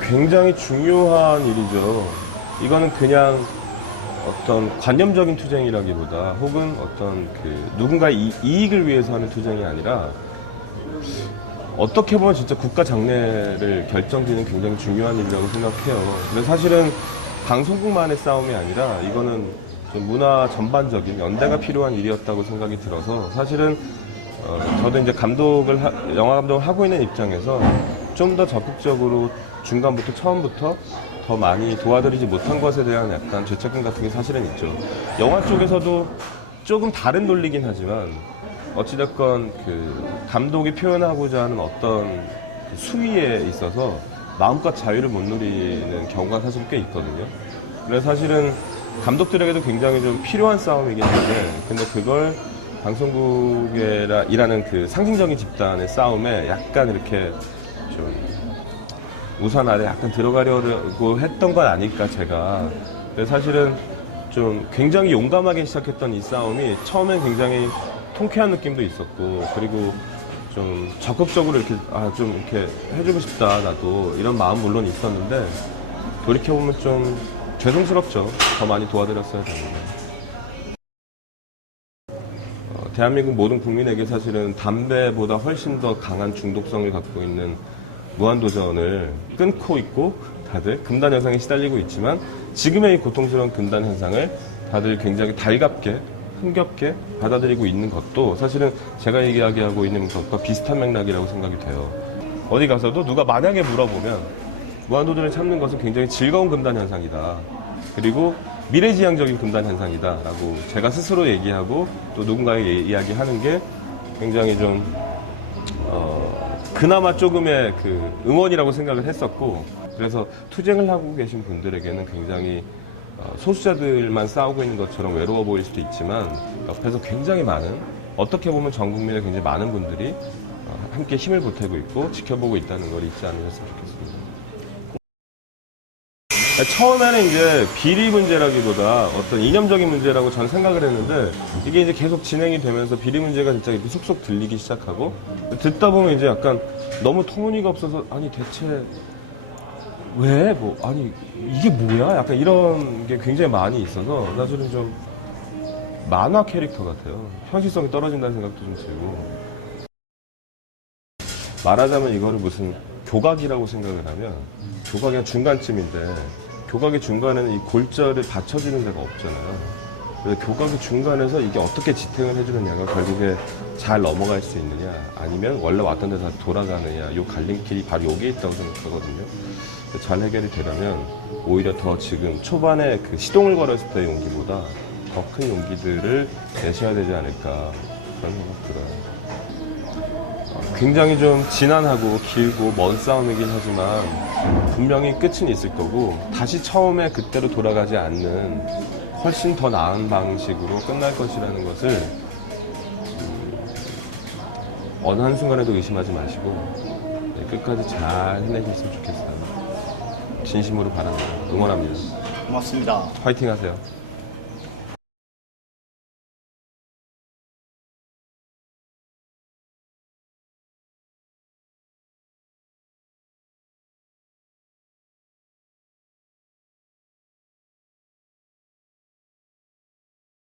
굉장히 중요한 일이죠. 이거는 그냥 어떤 관념적인 투쟁이라기보다 혹은 어떤 누군가의 이익을 위해서 하는 투쟁이 아니라 어떻게 보면 진짜 국가 장래를 결정짓는 굉장히 중요한 일이라고 생각해요. 근데 사실은 방송국만의 싸움이 아니라 이거는 좀 문화 전반적인 연대가 필요한 일이었다고 생각이 들어서 사실은 저도 이제 영화 감독을 하고 있는 입장에서 좀 더 적극적으로 중간부터 처음부터 더 많이 도와드리지 못한 것에 대한 약간 죄책감 같은 게 사실은 있죠. 영화 쪽에서도 조금 다른 논리긴 하지만 어찌됐건 감독이 표현하고자 하는 어떤 수위에 있어서 마음껏 자유를 못 누리는 경우가 사실 꽤 있거든요. 그래서 사실은 감독들에게도 굉장히 좀 필요한 싸움이긴 한데, 근데 그걸 방송국이라는 상징적인 집단의 싸움에 약간 이렇게 좀 우산 아래 약간 들어가려고 했던 건 아닐까, 제가. 근데 사실은 좀 굉장히 용감하게 시작했던 이 싸움이 처음엔 굉장히 통쾌한 느낌도 있었고, 그리고 좀 적극적으로 좀 이렇게 해주고 싶다, 나도. 이런 마음 물론 있었는데, 돌이켜보면 좀 죄송스럽죠. 더 많이 도와드렸어야 됩니다. 대한민국 모든 국민에게 사실은 담배보다 훨씬 더 강한 중독성을 갖고 있는 무한도전을 끊고 있고 다들 금단 현상에 시달리고 있지만 지금의 이 고통스러운 금단 현상을 다들 굉장히 달갑게 흥겹게 받아들이고 있는 것도 사실은 제가 이야기하고 있는 것과 비슷한 맥락이라고 생각이 돼요. 어디 가서도 누가 만약에 물어보면 무한도전을 참는 것은 굉장히 즐거운 금단 현상이다. 그리고 미래지향적인 금단 현상이다 라고 제가 스스로 얘기하고 또 누군가에게 이야기하는 게 굉장히 좀 그나마 조금의 응원이라고 생각을 했었고, 그래서 투쟁을 하고 계신 분들에게는 굉장히 소수자들만 싸우고 있는 것처럼 외로워 보일 수도 있지만 옆에서 굉장히 많은, 어떻게 보면 전 국민의 굉장히 많은 분들이 함께 힘을 보태고 있고 지켜보고 있다는 걸 잊지 않으셨으면 좋겠습니다. 처음에는 이제 비리 문제라기보다 어떤 이념적인 문제라고 저는 생각을 했는데, 이게 이제 계속 진행이 되면서 비리 문제가 진짜 이렇게 속속 들리기 시작하고, 듣다 보면 이제 약간 너무 터무니가 없어서, 아니 대체 왜 아니 이게 뭐야? 약간 이런 게 굉장히 많이 있어서 사실은 좀 만화 캐릭터 같아요. 현실성이 떨어진다는 생각도 좀 들고, 말하자면 이거를 무슨 교각이라고 생각을 하면 교각이 중간쯤인데, 교각의 중간에는 이 골자를 받쳐주는 데가 없잖아요. 그래서 교각의 중간에서 이게 어떻게 지탱을 해주느냐가 결국에 잘 넘어갈 수 있느냐, 아니면 원래 왔던 데서 돌아가느냐, 요 갈림길이 바로 여기에 있다고 생각하거든요. 잘 해결이 되려면 오히려 더 지금 초반에 시동을 걸었을 때의 용기보다 더 큰 용기들을 내셔야 되지 않을까, 그런 생각 들어요. 굉장히 좀 지난하고 길고 먼 싸움이긴 하지만 분명히 끝은 있을 거고, 다시 처음에 그때로 돌아가지 않는 훨씬 더 나은 방식으로 끝날 것이라는 것을 어느 한순간에도 의심하지 마시고 끝까지 잘 해내셨으면 좋겠어요. 진심으로 바랍니다. 응원합니다. 고맙습니다. 화이팅 하세요.